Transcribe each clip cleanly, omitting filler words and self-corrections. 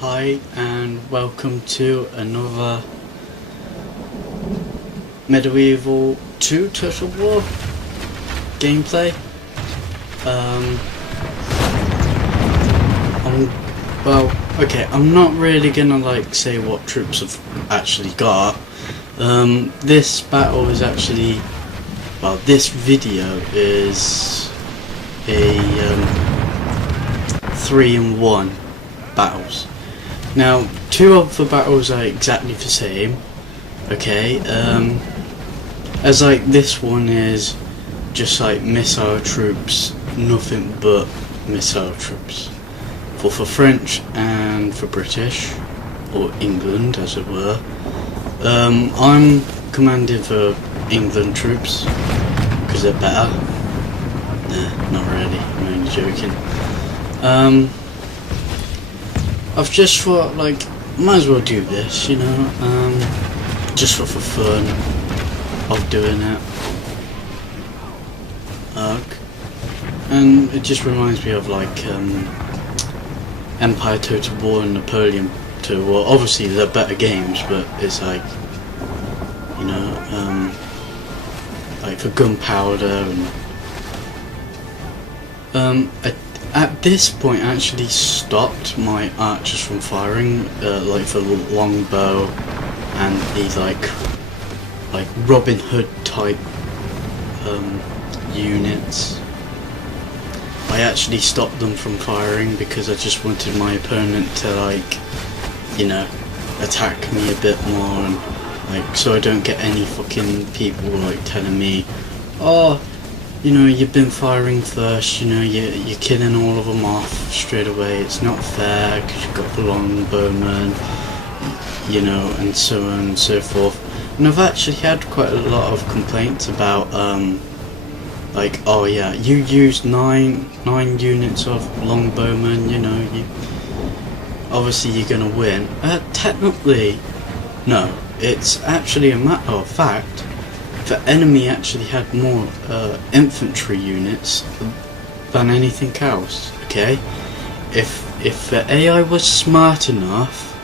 Hi and welcome to another Medieval 2 Total War gameplay. I'm not really gonna say what troops I've actually got. This battle is actually, this video is a 3-in-1 battles. Now, 2 of the battles are exactly the same, okay, as this one is just missile troops, nothing but missile troops, for French and for British, or England as it were. I'm commanding the England troops, because they're better. Nah, not really, I'm only joking. I've just thought, might as well do this, you know, just for fun of doing it. And it just reminds me of, Empire Total War and Napoleon Total War. Obviously, they're better games, but it's you know, for gunpowder and, at this point I actually stopped my archers from firing, for the longbow and these Robin Hood type units. I actually stopped them from firing because I just wanted my opponent to you know, attack me a bit more, and so I don't get any fucking people telling me, oh, you know, you've been firing first, you know, you're killing all of them off straight away, it's not fair because you've got the longbowmen, you know, and so on and so forth. And I've actually had quite a lot of complaints about, oh yeah, you used nine units of longbowmen, you know, obviously you're gonna win. Technically, no, it's actually a matter of fact. The enemy actually had more infantry units than anything else, okay? If the AI was smart enough,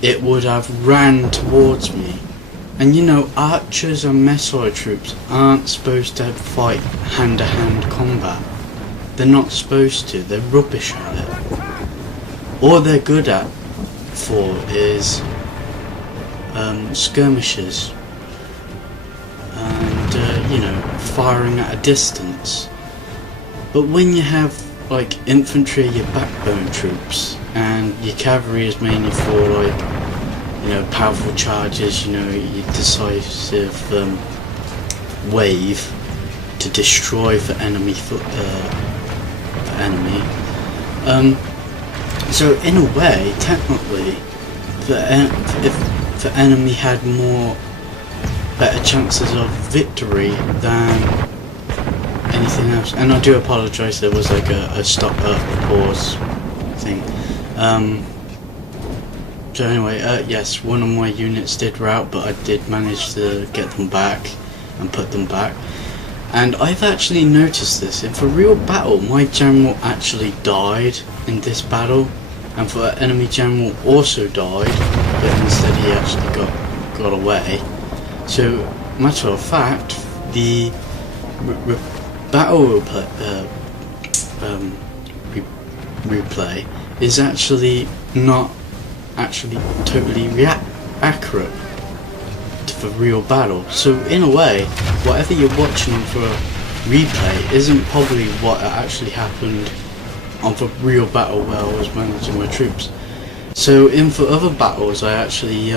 it would have ran towards me. And you know, archers and missile troops aren't supposed to fight hand-to-hand combat. They're not supposed to, they're rubbish at it. All they're good at is skirmishes. And, you know, firing at a distance. But when you have, infantry, your backbone troops, and your cavalry is mainly for, you know, powerful charges, you know, your decisive wave to destroy the enemy, so in a way, technically, if the enemy had better chances of victory than anything else. And I do apologise, there was a stop, pause thing. So anyway, yes, one of my units did rout, but I did manage to get them back and put them back. And I've actually noticed this, in the real battle my general actually died in this battle, and the enemy general also died, but instead he actually got away. So, matter of fact, the battle replay is actually not totally accurate to the real battle. So, in a way, whatever you're watching for a replay isn't probably what actually happened on the real battle where I was managing my troops. So, in the other battles, I actually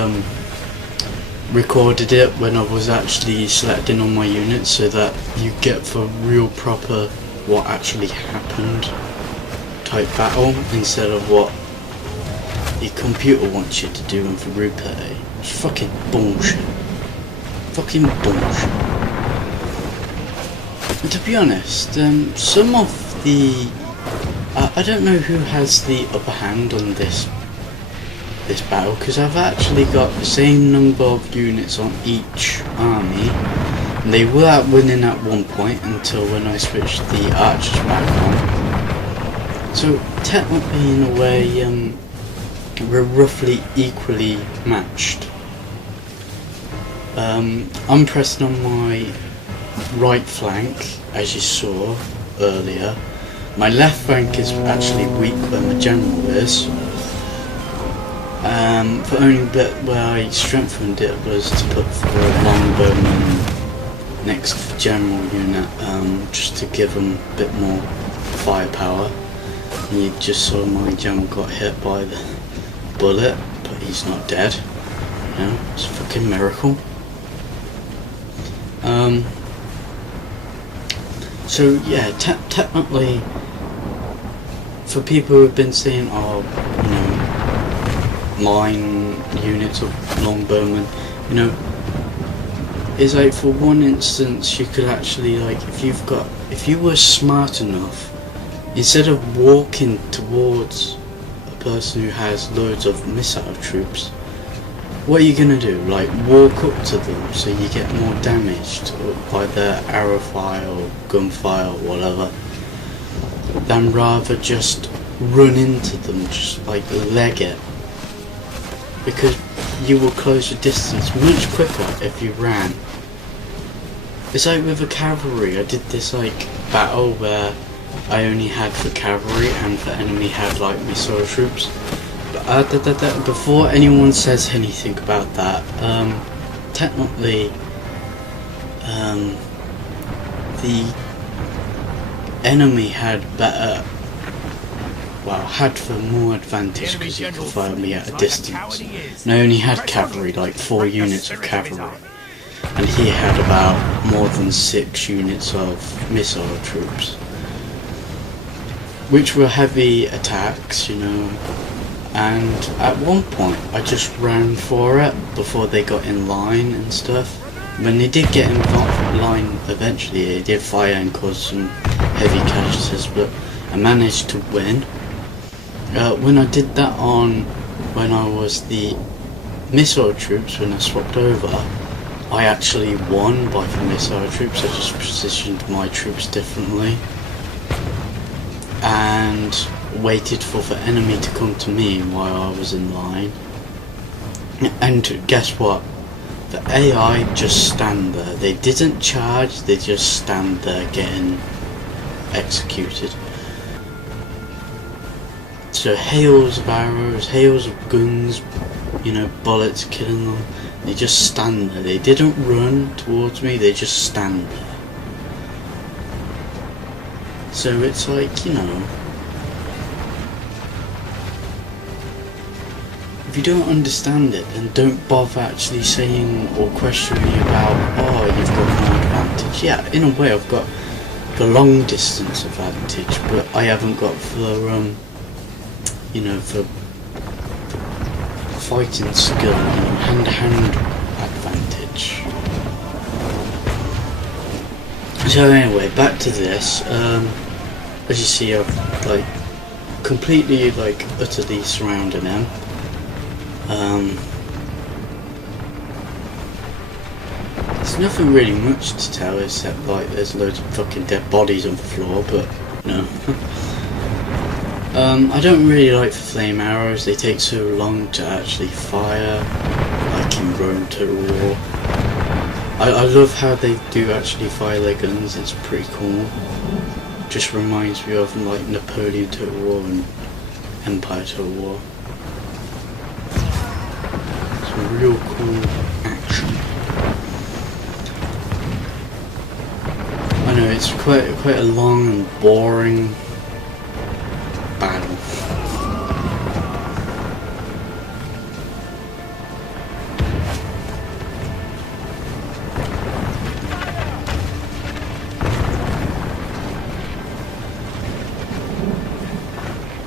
recorded it when I was actually selecting on my units, so that you get the real proper what actually happened type battle, instead of what the computer wants you to do in the replay. It's fucking bullshit. Fucking bullshit. And to be honest, some of the I don't know who has the upper hand on this battle, because I've actually got the same number of units on each army, and they were winning at one point until when I switched the archers back on. So technically, in a way, we're roughly equally matched. I'm pressed on my right flank, as you saw earlier. My left flank is actually weak where my general is. The only bit where I strengthened it was to put the longbowman next to the general unit, just to give them a bit more firepower. And you just saw my general got hit by the bullet, but he's not dead. You know, it's a fucking miracle. So yeah, technically, for people who've been saying, oh, you know, line units of longbowmen, you know, it's like, for one instance, you could actually, like, if you were smart enough, instead of walking towards a person who has loads of missile troops, what are you gonna do? Like, walk up to them so you get more damaged by their arrow fire or gunfire or whatever, than rather just run into them, just like leg it, because you will close your distance much quicker if you ran. It's like with the cavalry. I did this like battle where I only had the cavalry and the enemy had like missile troops. Before anyone says anything about that, technically, the enemy had better, well, had the more advantage because he could fire me at a distance. And I only had cavalry, like 4 units of cavalry, and he had about more than 6 units of missile troops, which were heavy attacks, you know. And at one point I just ran for it before they got in line and stuff. When they did get in line eventually, they did fire and cause some heavy casualties, but I managed to win. When I did that when I was the missile troops, when I swapped over, I actually won by the missile troops. I just positioned my troops differently and waited for the enemy to come to me while I was in line. And guess what? The AI just stand there. They didn't charge, they just stand there getting executed. So hails of arrows, hails of guns, you know, bullets killing them. They just stand there. They didn't run towards me, they just stand there. So it's like, you know, if you don't understand it, then don't bother actually saying or questioning me about, oh, you've got more advantage. Yeah, in a way I've got the long distance advantage, but I haven't got the, you know, the fighting skill, you know, hand-to-hand advantage. So anyway, back to this. As you see, I've like completely, like, utterly surrounded him. There's nothing really much to tell except like there's loads of fucking dead bodies on the floor, but no. I don't really like the flame arrows. They take so long to actually fire, like in Rome Total War. I love how they do actually fire their guns. It's pretty cool. Just reminds me of like Napoleon Total War and Empire Total War. Real cool action. I know it's quite a long and boring battle.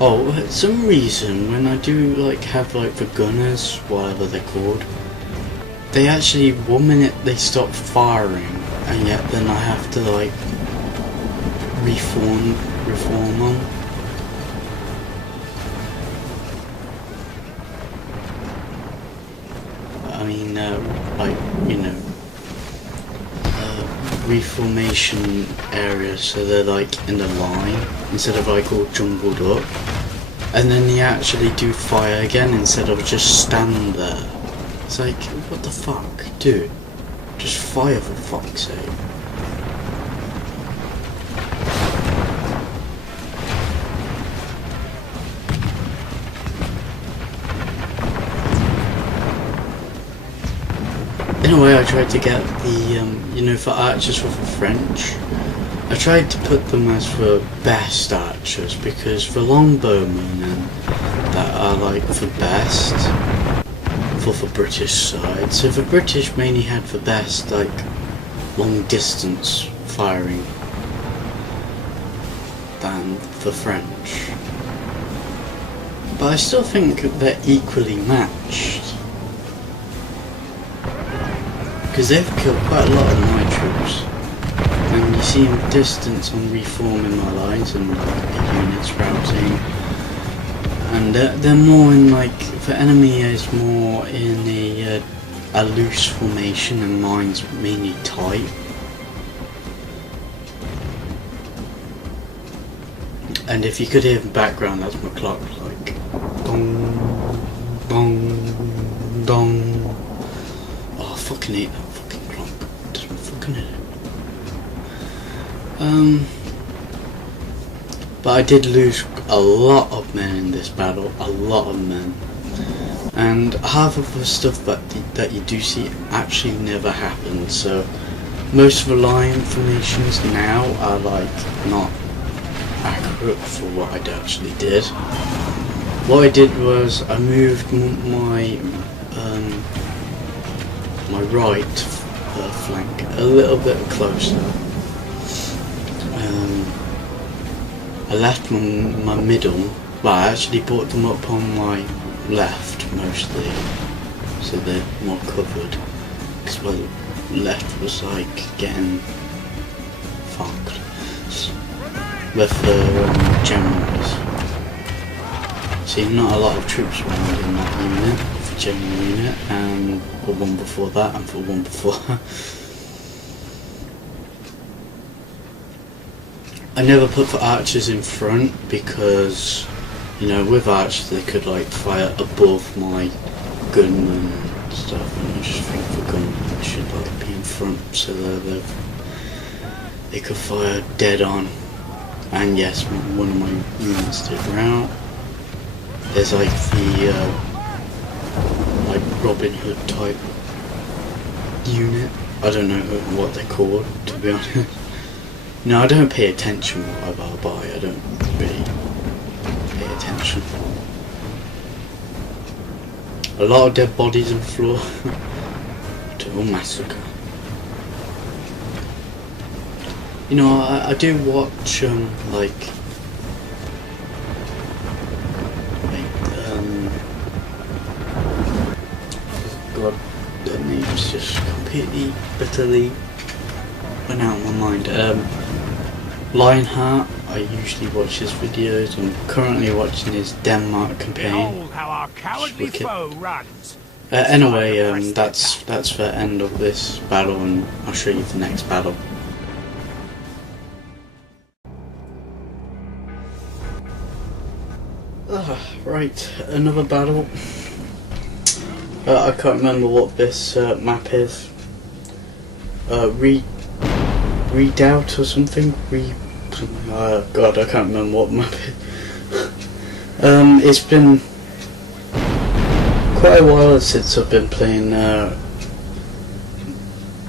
Oh, for some reason when I do like have like the gunners, whatever they're called, they actually 1 minute they stop firing, and yet then I have to like reform them. I mean, like, you know, reformation area, so they're like in a line instead of like all jumbled up, and then they actually do fire again instead of just stand there. It's like, what the fuck, dude? Just fire for fuck's sake. In a way, I tried to get the, you know, for archers for French, I tried to put them as for best archers, because for longbowmen and that are like for best, for British side. So for British mainly had for best, like, long distance firing than for French. But I still think they're equally matched, because they've killed quite a lot of my troops, and you see in distance on reforming my lines and like units routing, and they're more in like, for enemy is more in a loose formation and mine's mainly tight. And if you could hear the background, that's my clock, like dong, dong, dong. Oh, I fucking hate that fucking clock. Just fucking hate it. But I did lose a lot of men in this battle, a lot of men. And half of the stuff that you do see actually never happened, so most of the line formations now are like not accurate for what I actually did. What I did was I moved my my right flank a little bit closer. I left my middle, but I actually brought them up on my left mostly, so they're more covered, because my left was like getting fucked with the generals. See, not a lot of troops around in that unit, for general unit, and for one before that, and for one before that. I never put the archers in front because, you know, with archers they could like fire above my gunmen and stuff, and I just think the gunmen should like be in front so that they could fire dead on. And yes, one of my units did rout. There's like the like Robin Hood type unit. I don't know what they're called, to be honest. No, I don't pay attention what I buy. I don't really pay attention. A lot of dead bodies on the floor. Total massacre. You know, I do watch God, the names just completely bitterly went out of my mind. Lionheart, I usually watch his videos. I'm currently watching his Denmark campaign. Anyway, that's the end of this battle, and I'll show you the next battle. Right, another battle. I can't remember what this map is. Redoubt or something? God, I can't remember what map it is. It's been quite a while since I've been playing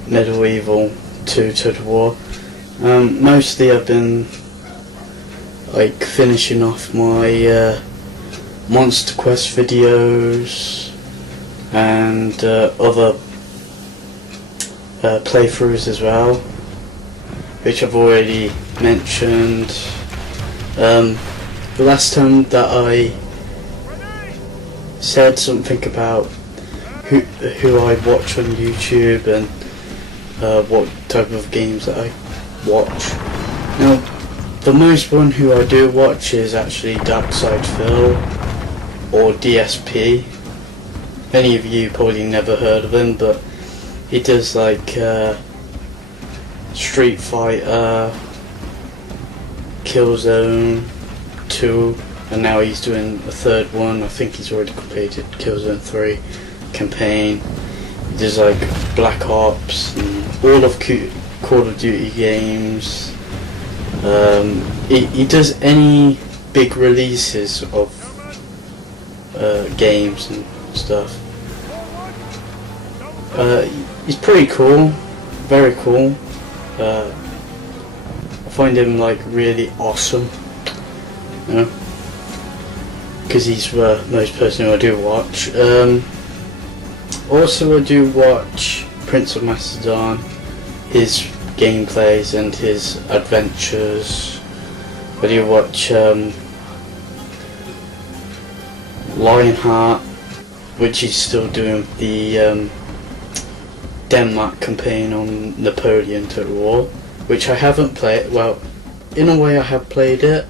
Medieval 2 Total War. Mostly I've been like finishing off my Monster Quest videos and other playthroughs as well, which I've already mentioned. The last time that I said something about who I watch on YouTube and what type of games that I watch. Now, the most one who I do watch is actually Darkside Phil, or DSP. Many of you probably never heard of him, but he does like Street Fighter, Killzone 2, and now he's doing a third one. I think he's already completed Killzone 3 campaign. He does like Black Ops and all of Call of Duty games. He does any big releases of games and stuff. He's pretty cool, very cool. I find him like really awesome, you know, because he's the most person who I do watch. Also, I do watch Prince of Macedon, his gameplays and his adventures. I do watch Lionheart, which he's still doing the Denmark campaign on Napoleon Total War, which I haven't played. Well, in a way I have played it,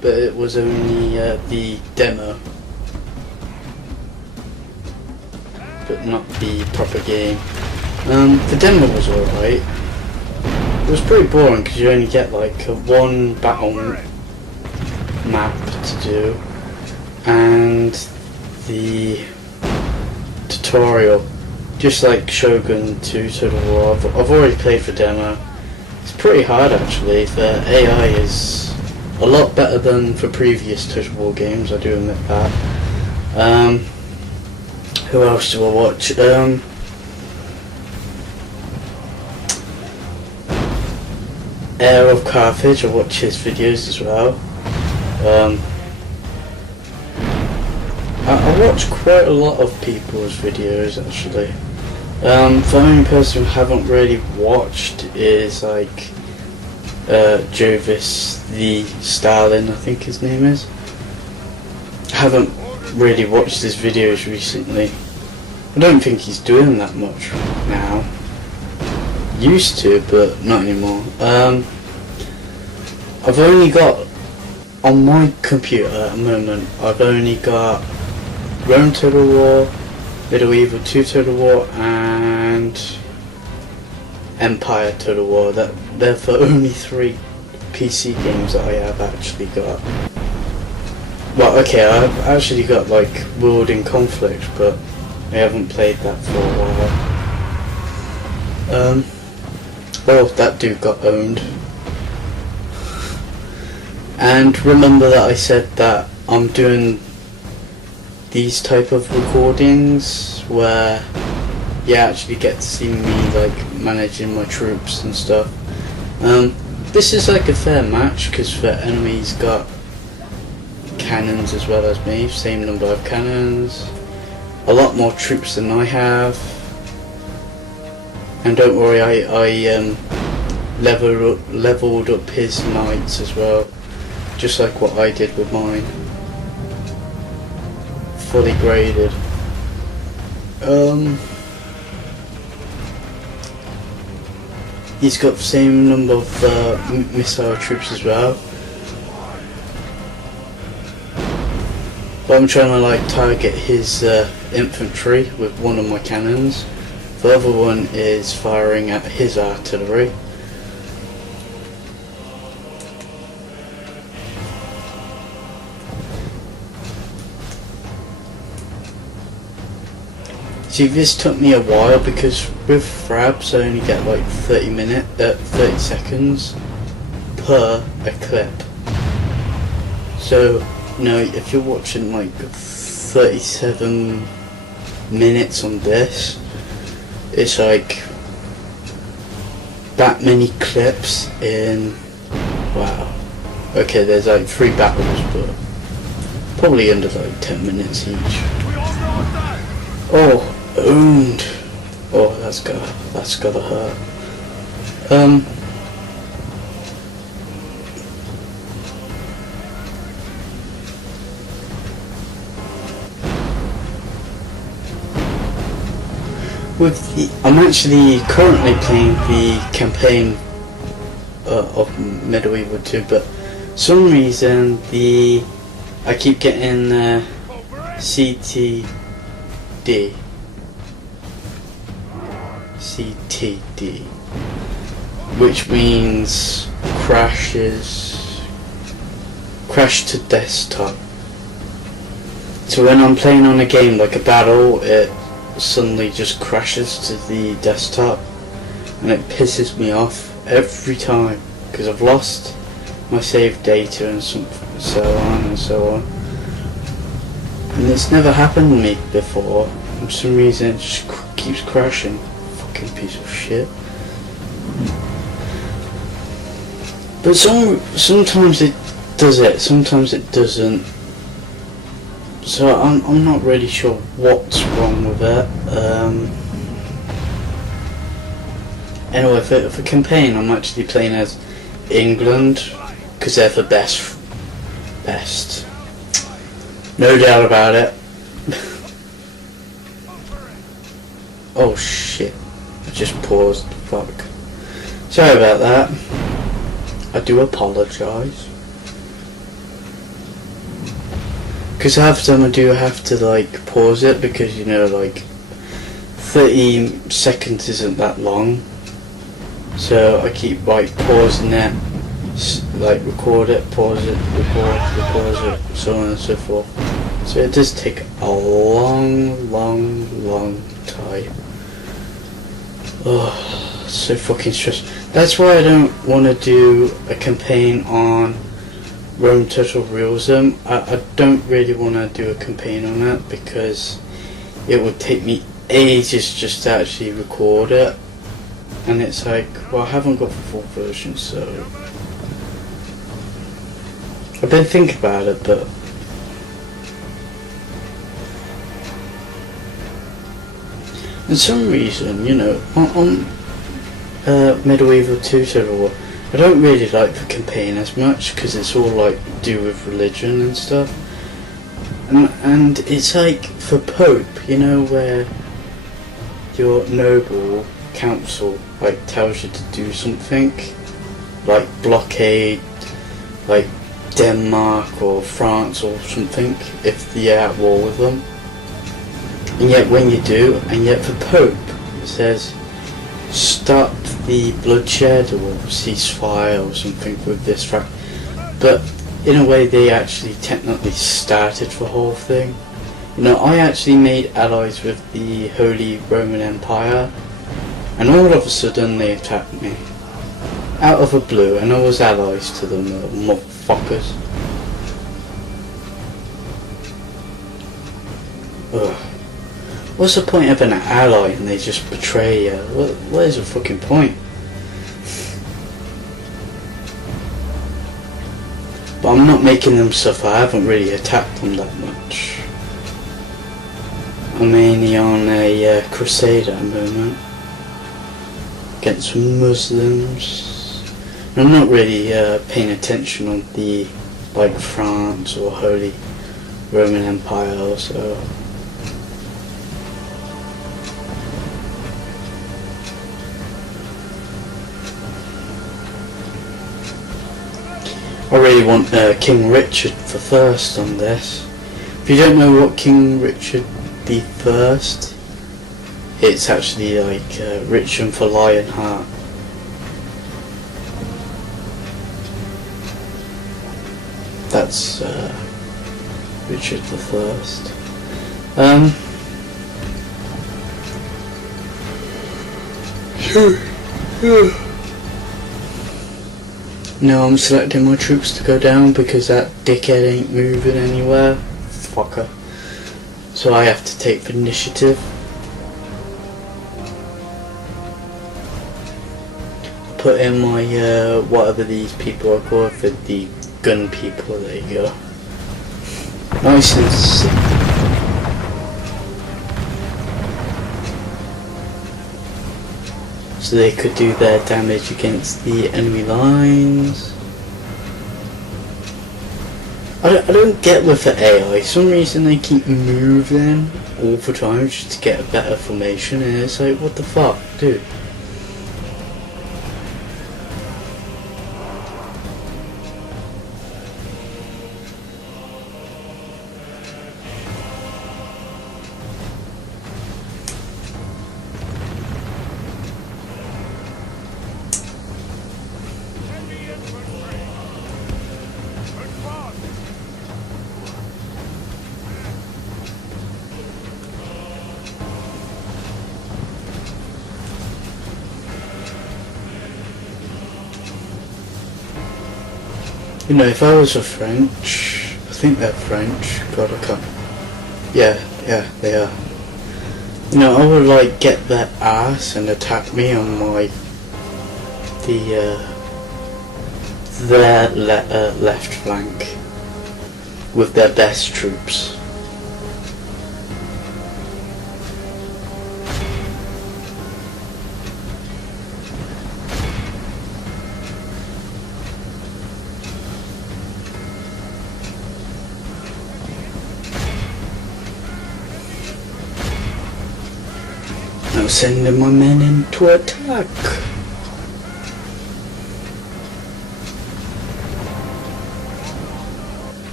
but it was only the demo, but not the proper game. The demo was alright. It was pretty boring because you only get like one battle map to do and the tutorial, just like Shogun 2 Total War. I've already played the demo. It's pretty hard actually. The AI is a lot better than the previous Total War games, I do admit that. Who else do I watch? Heir of Carthage, I watch his videos as well. I watch quite a lot of people's videos actually. The only person who I haven't really watched is like Jovis the Stalin, I think his name is. I haven't really watched his videos recently. I don't think he's doing that much now. Used to, but not anymore. I've only got, on my computer at the moment, I've only got Rome Total War, Medieval 2 Total War, and Empire Total War. They're the only 3 PC games that I have actually got. Well, okay, I've actually got like World in Conflict, but I haven't played that for a while. Well, that dude got owned. And remember that I said that I'm doing these type of recordings where you actually get to see me like managing my troops and stuff. This is like a fair match because the enemy's got cannons as well as me, same number of cannons, a lot more troops than I have. And don't worry, I leveled up his knights as well, just like what I did with mine. Fully graded. He's got the same number of missile troops as well. But I'm trying to like target his infantry with one of my cannons. The other one is firing at his artillery. See, this took me a while because with Frabs I only get like 30 seconds per a clip. So, you know, if you're watching like 37 minutes on this, it's like that many clips in, wow. Okay, there's like 3 battles, but probably under like 10 minutes each. Oh, owned. Oh, that's gotta hurt. I'm actually currently playing the campaign of Medieval 2, but for some reason I keep getting CTD. which means crash to desktop. So when I'm playing on a game like a battle, it suddenly just crashes to the desktop, and it pisses me off every time because I've lost my saved data and so on and so on. And it's never happened to me before. For some reason it just keeps crashing. Fucking piece of shit. But sometimes it does it, sometimes it doesn't. So I'm not really sure what's wrong with it. Anyway, for campaign, I'm actually playing as England because they're the best. No doubt about it. Oh shit! I just paused. Fuck. Sorry about that. I do apologise. Because half the time I do have to like pause it because, you know, like 30 seconds isn't that long, so I keep like pausing it, like record it, pause it, pause it, so on and so forth. So it does take a long time. Oh, so fucking stressful. That's why I don't want to do a campaign on Rome Total Realism. I don't really want to do a campaign on that because it would take me ages just to actually record it, and it's like, well, I haven't got the full version, so I've been thinking about it, but for some reason, you know, on Medieval 2 Total War, I don't really like the campaign as much because it's all like do with religion and stuff, and it's like for Pope, you know, where your noble council like tells you to do something, like blockade like Denmark or France or something if you're at war with them, and yet when you do, and yet for Pope it says stop the bloodshed or ceasefire or something with this fact, but in a way they actually technically started the whole thing. You know, I actually made allies with the Holy Roman Empire, and all of a sudden they attacked me out of the blue, and I was allies to them, little motherfuckers. Ugh. What's the point of an ally and they just betray you? What is the fucking point? But I'm not making them suffer. I haven't really attacked them that much. I'm mainly on a crusade at the moment against Muslims. I'm not really paying attention on the like France or Holy Roman Empire, so I really want King Richard the First on this. If you don't know what King Richard the First, it's actually like Richard for Lionheart. That's Richard the First. No, I'm selecting my troops to go down because that dickhead ain't moving anywhere. Fucker. So I have to take the initiative. Put in my whatever these people are called, for the gun people. There you go. Nice and sick. So they could do their damage against the enemy lines. I don't get with the AI. For some reason they keep moving all the time just to get a better formation, and it's like, what the fuck, dude? You know, if I was a French, I think they're French. God, I can't. Yeah, they are. You know, I would like get their ass and attack me on my their left flank with their best troops. Now sending my men in to attack.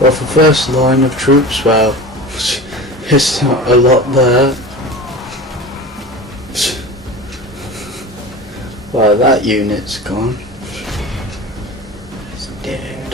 Well, for first line of troops, well, it's not a lot there. Well, that unit's gone. It's dead.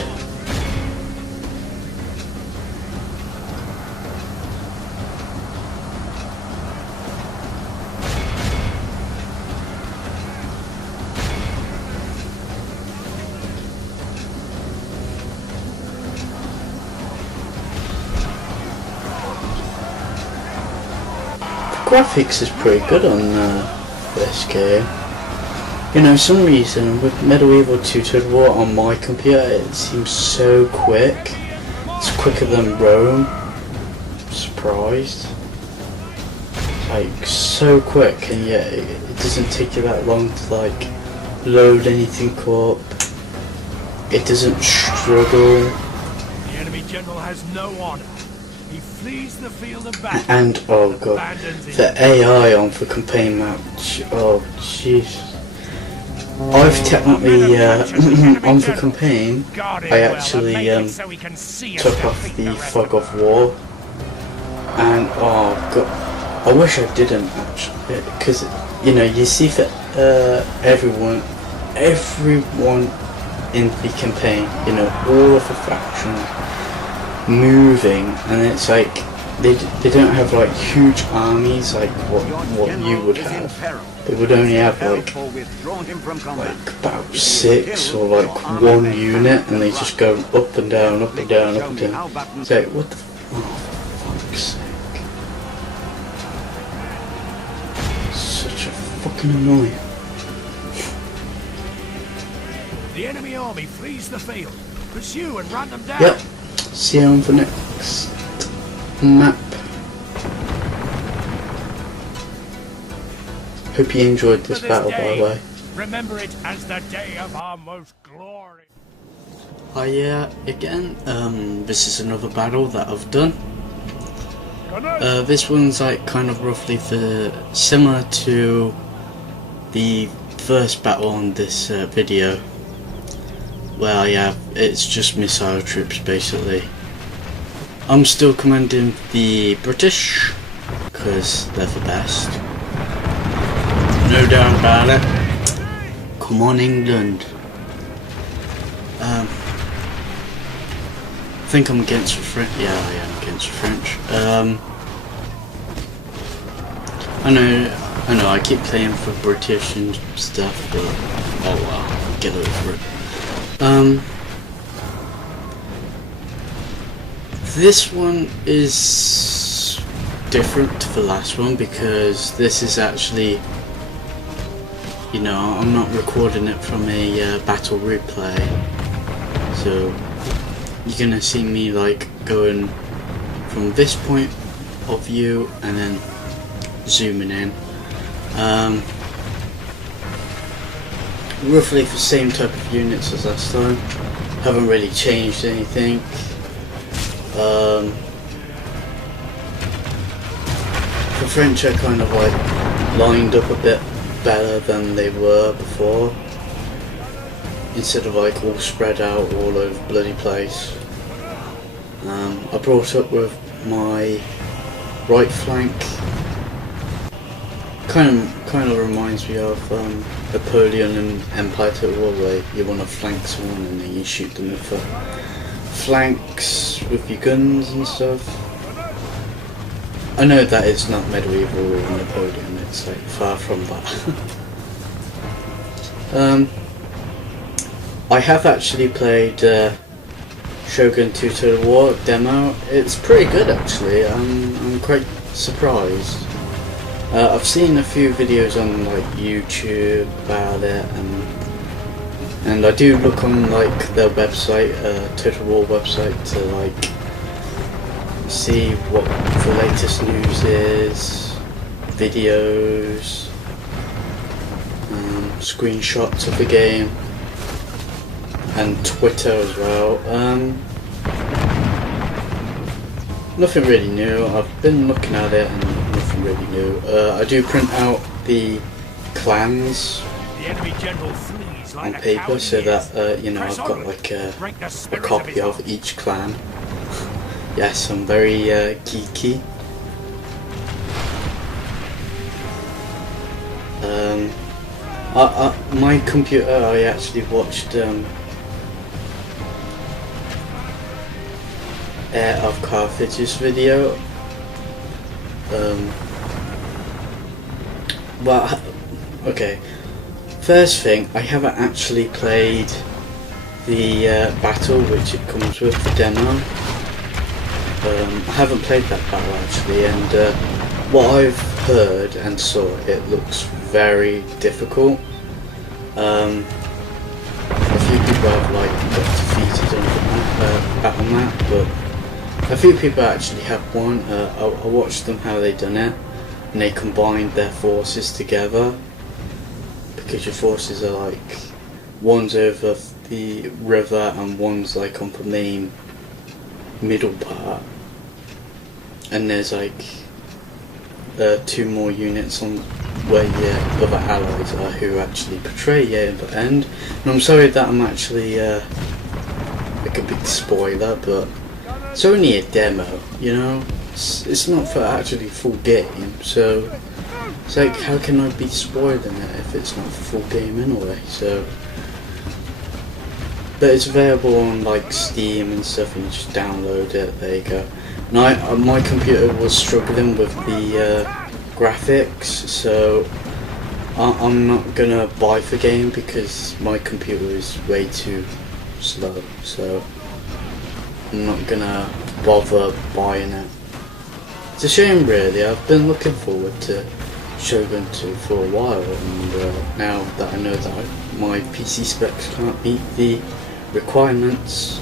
The graphics is pretty good on this game. You know, for some reason with Medieval 2 Total War on my computer, it seems so quick. It's quicker than Rome. I'm surprised. Like, so quick, and yet it doesn't take you that long to like load anything up. It doesn't struggle. The enemy general has no honor. He flees the field of battle. And oh god, the AI on the campaign map. Oh jeez. I've technically, on the campaign, I actually took off the fog of war, and oh god, I wish I didn't actually, because you know, you see that everyone in the campaign, you know, all of the factions moving, and it's like they don't have like huge armies like what you would have. They would only have like about 6 or like 1 unit, and they just go up and down, up and down, up and down. It's like, what the oh, for fuck's sake. Such a fucking annoying. The enemy army flees the field. Pursue and run them down. Yep. See you on the next map. Hope you enjoyed this battle, by the way. Remember it as the day of our most glory. Hi, yeah, again. This is another battle that I've done. This one's like kind of roughly similar to the first battle on this video. Well, yeah, it's just missile troops basically. I'm still commanding the British because they're the best. No doubt about it. Come on, England. I think I'm against the French. Yeah, I am against the French. I know. I keep playing for British and stuff, but oh well, get over it. This one is different to the last one because this is actually, you know, I'm not recording it from a battle replay, so you're gonna see me like going from this point of view and then zooming in. Roughly the same type of units as last time. Haven't really changed anything. The French are kind of like lined up a bit better than they were before, instead of like all spread out all over the bloody place. I brought up with my right flank kind of reminds me of Napoleon and Empire Total War, where you want to flank someone and then you shoot them with flanks with your guns and stuff. I know that is not medieval or Napoleon, it's like far from that. I have actually played Shogun 2 Total War demo. It's pretty good actually. I'm quite surprised. I've seen a few videos on like YouTube about it, and I do look on like their website, Total War website, to like see what the latest news is, videos, screenshots of the game, and Twitter as well. Nothing really new. I've been looking at it and nothing really new. I do print out the clans on paper so that you know, I've got like a copy of each clan. Yes, I'm very geeky. My computer, I actually watched Heir of Carthage's video. Well, okay. First thing, I haven't actually played the battle which it comes with, the demo. I haven't played that battle actually, and what I've heard and saw, it looks very difficult. A few people have like got defeated on that battle map, but a few people actually have won. I watched them how they done it, and they combined their forces together, because your forces are like, one's over the river and one's like on the main middle part, and there's like 2 more units on where your other allies are, who actually portray you in the end. And I'm sorry that I'm actually like a big spoiler, but it's only a demo, you know. It's not for actually full game, so it's like, how can I be spoiling it if it's not for full game anyway? So, but it's available on like Steam and stuff, and you just download it. There you go. And my computer was struggling with the graphics, so I'm not gonna buy the game because my computer is way too slow. So I'm not gonna bother buying it. It's a shame really. I've been looking forward to Shogun 2 for a while, and now that I know that my PC specs can't meet the requirements,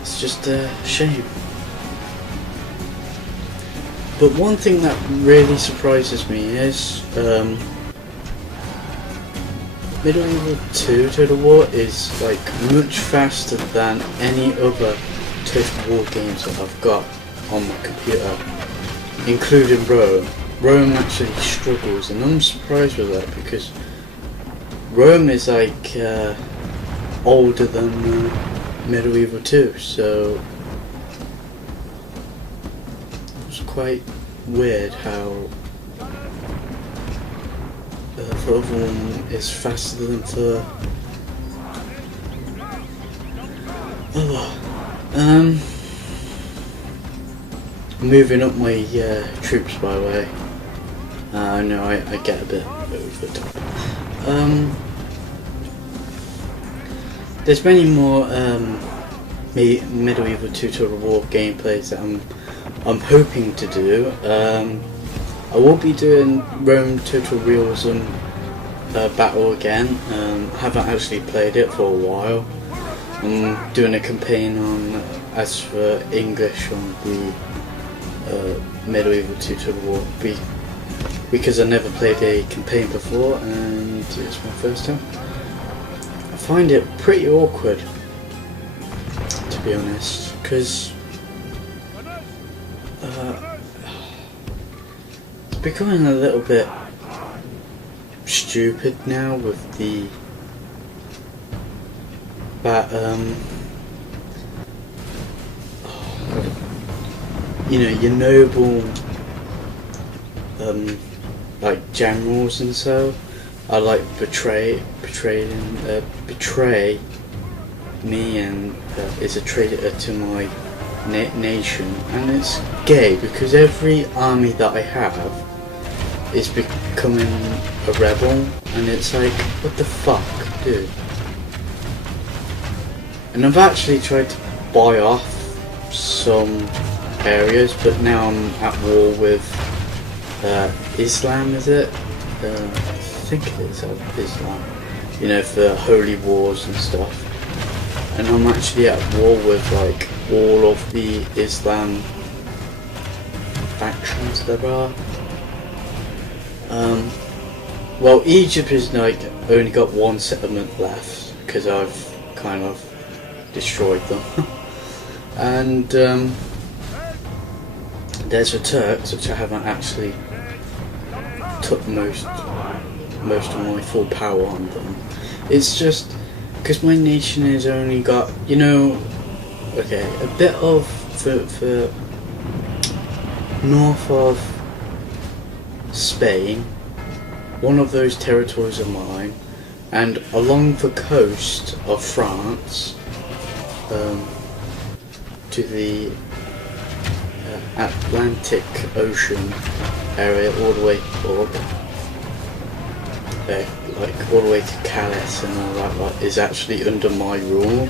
it's just a shame. But one thing that really surprises me is Medieval 2 Total War is like much faster than any other Total War games that I've got on my computer, including Rome. Rome actually struggles, and I'm surprised with that because Rome is like older than Medieval 2, so it's quite weird how the other one is faster than the other. Moving up my troops, by the way. I know I get a bit over the top. There's many more Medieval 2 Total War gameplays that I'm hoping to do. I will be doing Rome Total Realism battle again. Haven't actually played it for a while. I'm doing a campaign on, as for English, on the Medieval 2 Total War, because I never played a campaign before and it's my first time. I find it pretty awkward, to be honest, because it's becoming a little bit stupid now with the you know, your noble like generals and so, are like betray me and is a traitor to my nation, and it's gay because every army that I have is becoming a rebel, and it's like, what the fuck, dude? And I've actually tried to buy off some areas, but now I'm at war with Islam, is it? I think it is Islam, you know, for holy wars and stuff. And I'm actually at war with like all of the Islam factions there are. Well, Egypt is like only got one settlement left because I've kind of destroyed them. And there's the Turks, which I haven't actually took most of my full power on them. It's just because my nation has only got, you know, okay, a bit of for north of Spain, one of those territories are mine, and along the coast of France, to the Atlantic Ocean area, all the way like all the way to Calais and all that, like, is actually under my rule.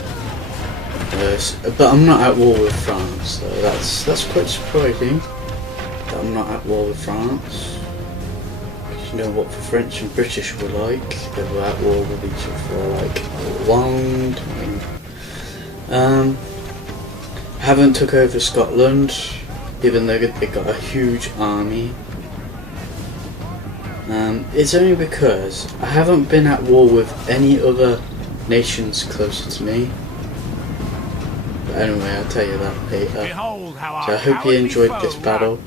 But I'm not at war with France, so that's quite surprising that I'm not at war with France. You know what the French and British were like? They were at war with each other for like a long time. I haven't took over Scotland, even though they got a huge army. It's only because I haven't been at war with any other nations closer to me. But anyway, I'll tell you that later. So I hope you enjoyed this battle.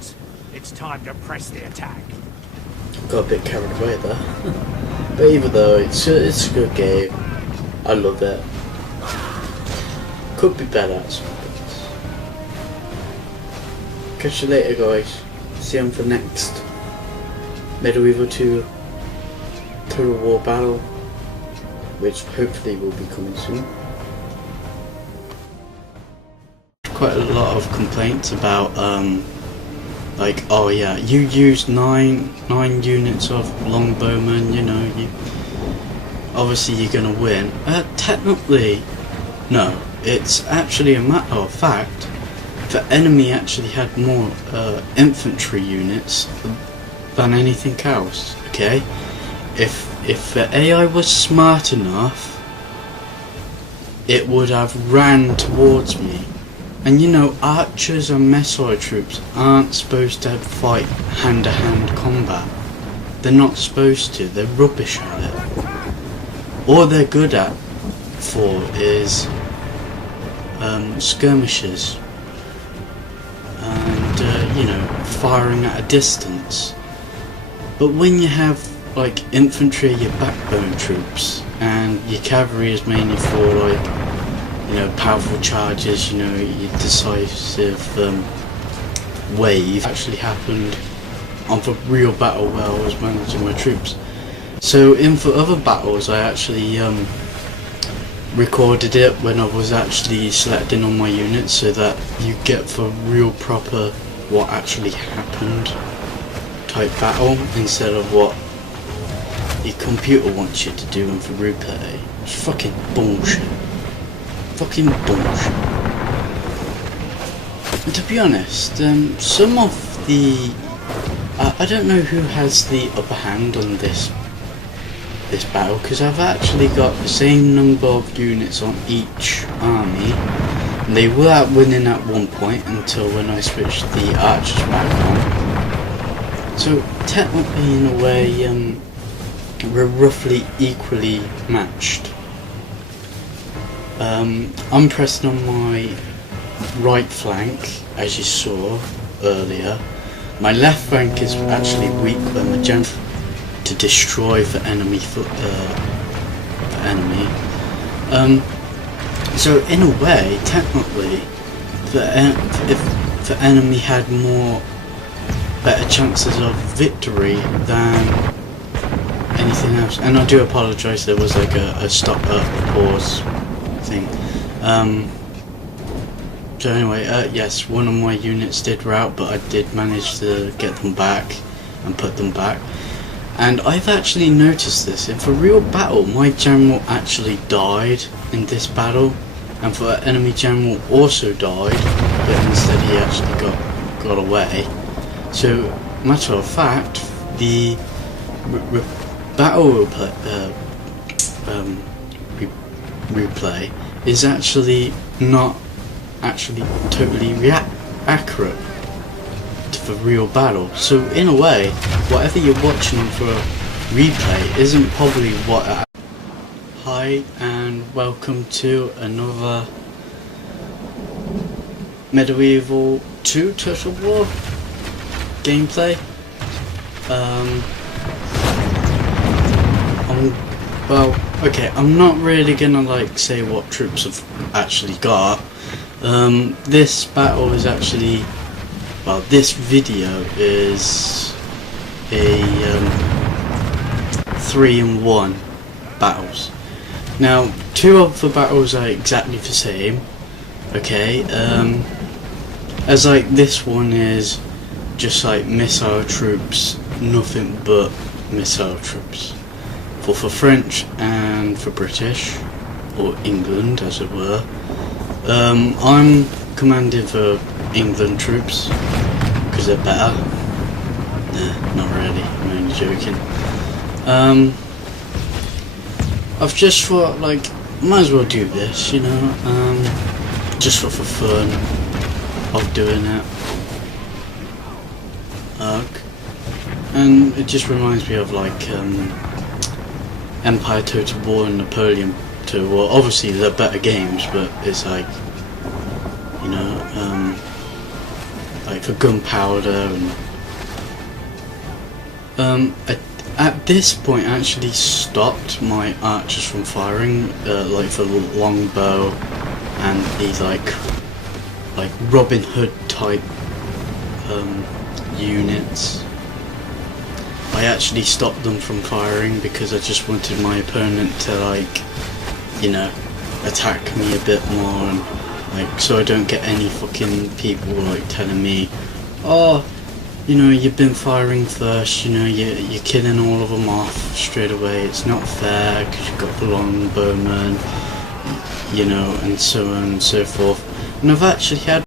It's time to press the attack. Got a bit carried away there. But even though it's a good game, I love it. Could be better at some points. Catch you later, guys. See you on the next Medieval 2 Total War battle, which hopefully will be coming soon. Quite a lot of complaints about like, oh yeah, you used nine units of longbowmen, you know, obviously you're gonna win. Technically, no. It's actually a matter of fact, the enemy actually had more infantry units than anything else. Okay, if the AI was smart enough, it would have ran towards me. And you know, archers and missile troops aren't supposed to fight hand-to-hand combat. They're not supposed to. They're rubbish at it. All they're good at for is skirmishes and you know, firing at a distance. But when you have like infantry, your backbone troops, and your cavalry is mainly for like, you know, powerful charges, you know, your decisive wave, actually happened on the real battle where I was managing my troops. So in for other battles, I actually recorded it when I was actually selecting on my units, so that you get the real proper what actually happened type battle, instead of what your computer wants you to do in the replay. It's fucking bullshit. Fucking bullshit. And to be honest, some of the I don't know who has the upper hand on this battle, because I've actually got the same number of units on each army, and they were out winning at one point until when I switched the archers back on. So technically, in a way, we're roughly equally matched. I'm pressing on my right flank, as you saw earlier. My left flank is actually weak when the general to destroy the enemy so in a way, technically, if the enemy had more better chances of victory than anything else. And I do apologise, there was like a stop pause thing. So anyway, yes, one of my units did rout, but I did manage to get them back and put them back. And I've actually noticed this, in for real battle my general actually died in this battle, and for enemy general also died, but instead he actually got away. So matter of fact, the battle replay is actually not totally accurate for real battle. So in a way, whatever you're watching for a replay isn't probably what. Hi and welcome to another Medieval 2 Total War gameplay. Well, okay, I'm not really gonna like say what troops I've actually got. This battle is actually, well, this video is a 3-in-1 battles. Now, 2 of the battles are exactly the same, okay, as like this one is just like missile troops, nothing but missile troops. For French and for British, or England as it were. I'm commanding for England troops, because they're better. Nah, not really, I'm only joking. I've just thought, like, might as well do this, you know, just for fun of doing it. And it just reminds me of, like, Empire Total War and Napoleon Total War. Obviously they're better games, but it's like, you know, like for gunpowder and at this point I actually stopped my archers from firing, like for longbow and these like Robin Hood type units. I actually stopped them from firing because I just wanted my opponent to, like, you know, attack me a bit more, and like, so I don't get any fucking people like telling me, oh, you know, you've been firing first, you know, you're killing all of them off straight away, it's not fair because you've got the longbowmen, you know, and so on and so forth. And I've actually had